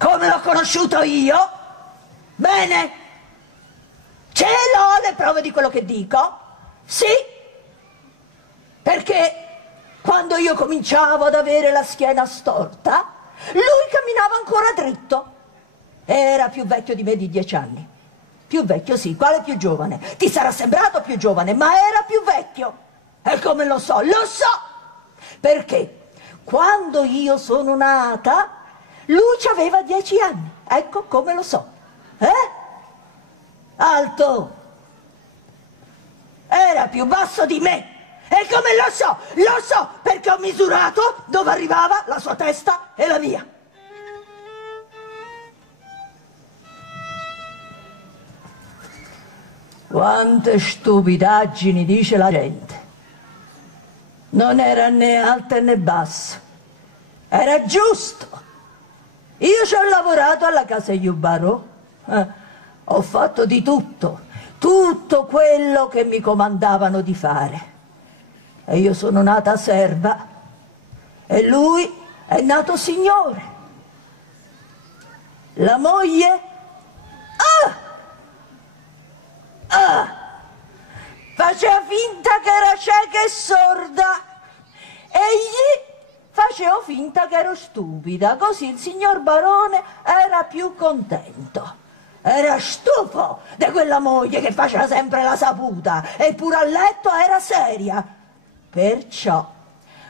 come l'ho conosciuto io? Bene? Ce l'ho le prove di quello che dico? Sì? Perché quando io cominciavo ad avere la schiena storta, lui camminava ancora dritto. Era più vecchio di me di 10 anni. Più vecchio, sì. Quale più giovane? Ti sarà sembrato più giovane, ma era più vecchio. E come lo so? Lo so! Perché quando io sono nata, lui aveva 10 anni. Ecco come lo so. Alto. Era più basso di me. E come lo so? Lo so perché ho misurato dove arrivava la sua testa e la mia. Quante stupidaggini dice la gente. Non era né alto né basso. Era giusto. Io ci ho lavorato alla casa Iubaro. Ho fatto di tutto. Tutto quello che mi comandavano di fare. E io sono nata serva. E lui è nato signore. La moglie... faceva finta che era cieca e sorda. Egli faceva finta che ero stupida. Così il signor barone era più contento. Era stufo di quella moglie che faceva sempre la saputa. E pure a letto era seria. Perciò,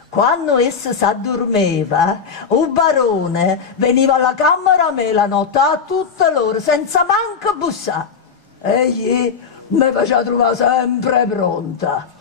quando essa s'addormeva, un barone veniva alla camera me la notte a tutte l'ore, senza manco bussare. Egli mi faceva trovare sempre pronta.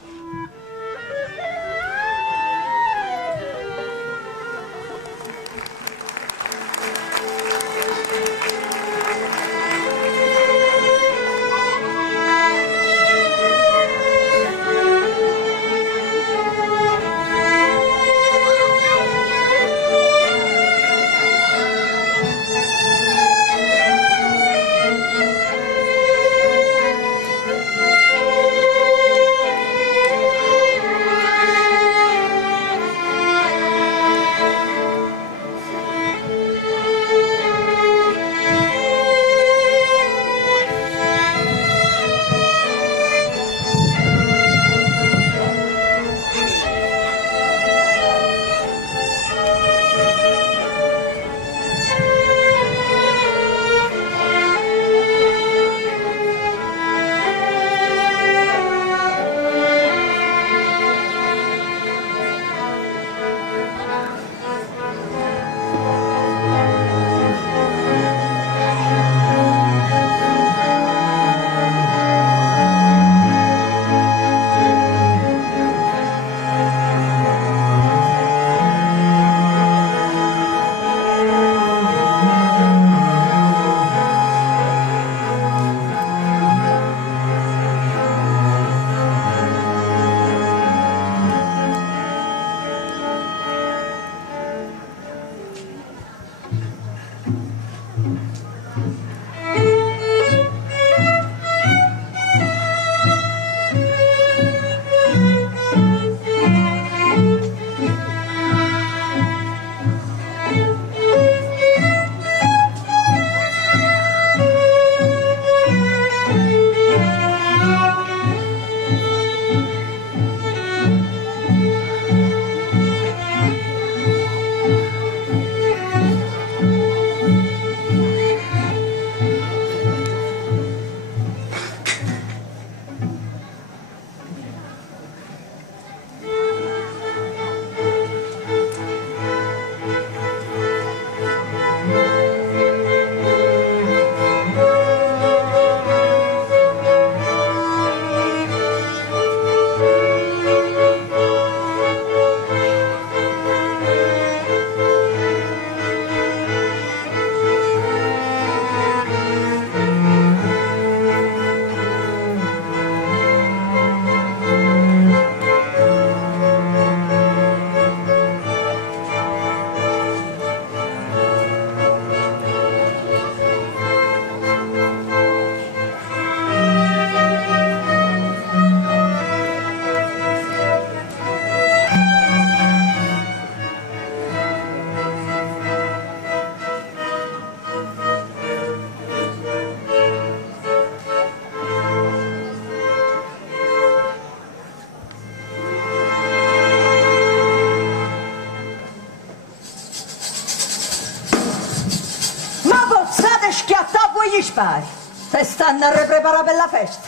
fai? Se stanno a preparare per la festa.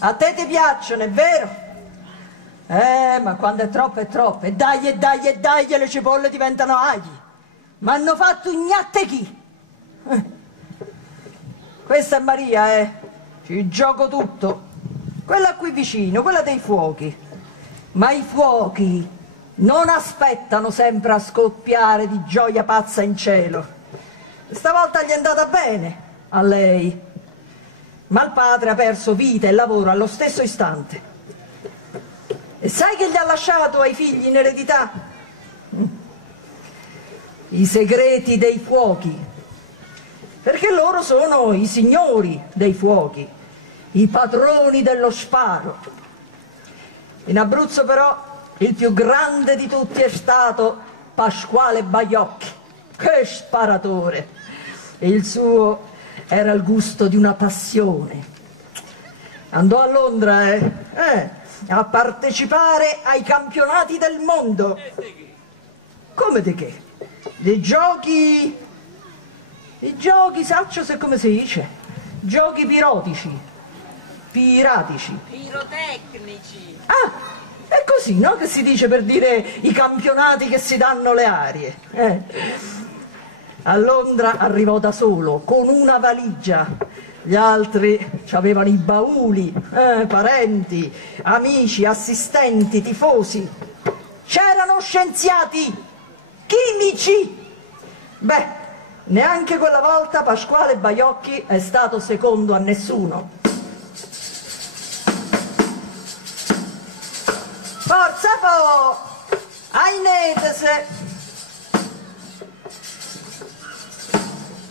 A te ti piacciono, è vero? Ma quando è troppo è troppo. E dai, le cipolle diventano agli. Ma hanno fatto un gnatte chi? Questa è Maria, ci gioco tutto. Quella qui vicino, quella dei fuochi. Ma i fuochi non aspettano sempre a scoppiare di gioia pazza in cielo. Stavolta gli è andata bene, a lei. Ma il padre ha perso vita e lavoro allo stesso istante. E sai che gli ha lasciato ai figli in eredità? I segreti dei fuochi, perché loro sono i signori dei fuochi, i padroni dello sparo. In Abruzzo però il più grande di tutti è stato Pasquale Baiocchi, che sparatore! E il suo era il gusto di una passione. Andò a Londra a partecipare ai campionati del mondo. Come di che? I giochi, saccio se come si dice, giochi pirotecnici. Pirotecnici. Ah, è così, no? Che si dice per dire i campionati che si danno le arie. A Londra arrivò da solo, con una valigia. Gli altri avevano i bauli, parenti, amici, assistenti, tifosi. C'erano scienziati, chimici. Beh, neanche quella volta Pasquale Baiocchi è stato secondo a nessuno. Forza Ainetese!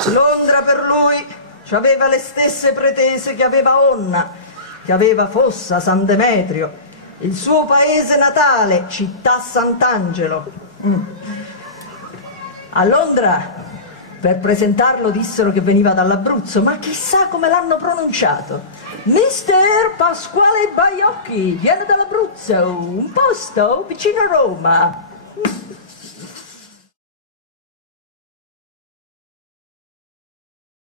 Londra per lui aveva le stesse pretese che aveva Onna, che aveva Fossa, San Demetrio, il suo paese natale, città Sant'Angelo. A Londra, per presentarlo, dissero che veniva dall'Abruzzo, ma chissà come l'hanno pronunciato. Mister Pasquale Baiocchi, viene dall'Abruzzo, un posto vicino a Roma.